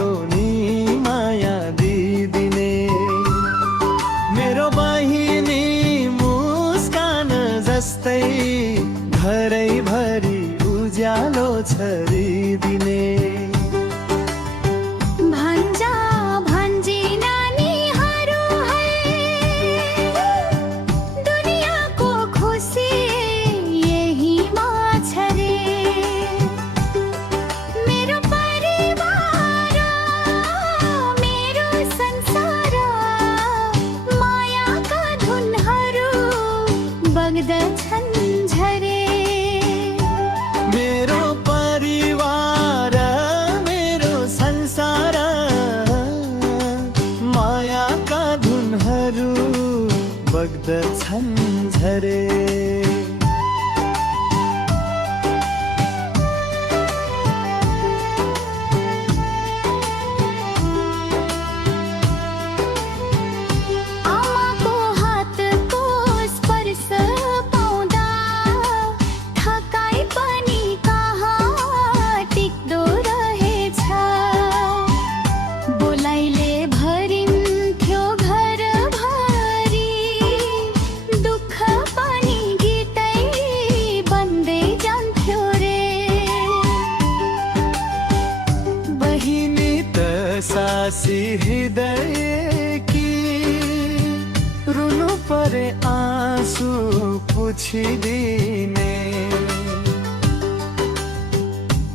जस्तो नि माया दिदिने। मेरो बहिनी मुस्कान जस्तै घरैभरि उज्यालो छरिदिने। मेरो परिवार मेरो संसार मायाका धुनहरू बग्दछन् झरे। सासी हृदय की रुनु परे आँसु पुछिदिने।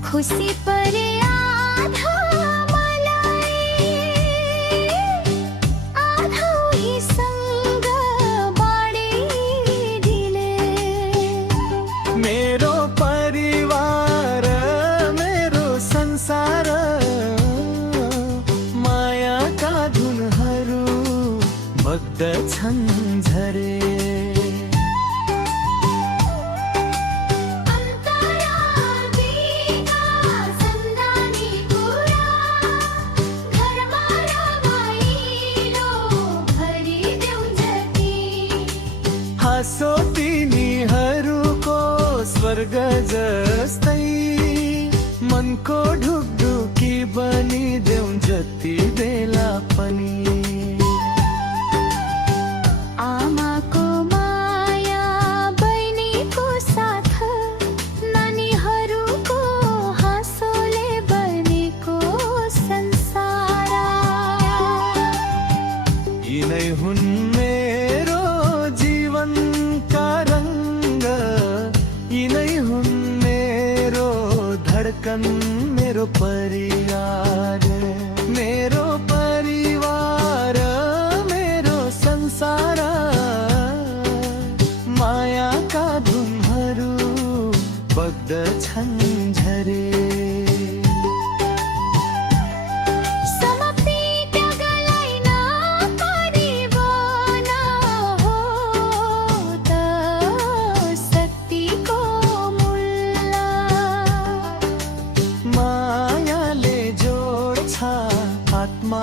खुसी परे आधा मलाई आधा उहीसँग बाँडिदिने। मेरो परिवार मेरो संसार बग्दछन् झरे। हाँसो तिनीहरूको स्वर्ग जस्तै मनको ढुकढुकी बनिदेऊ जति बेला पनि। आमाको माया बहिनीको साथ नानीहरूको हाँसोले बनेको संसार। यिनै हुन् मेरो जीवनका रङ्ग, यिनै हुन् मेरो धडकन मेरो परिवार। मेरो परिवार मेरो संसार मायाका धुनहरू बग्दछन् झरे। मायाले जोड्छ आत्मा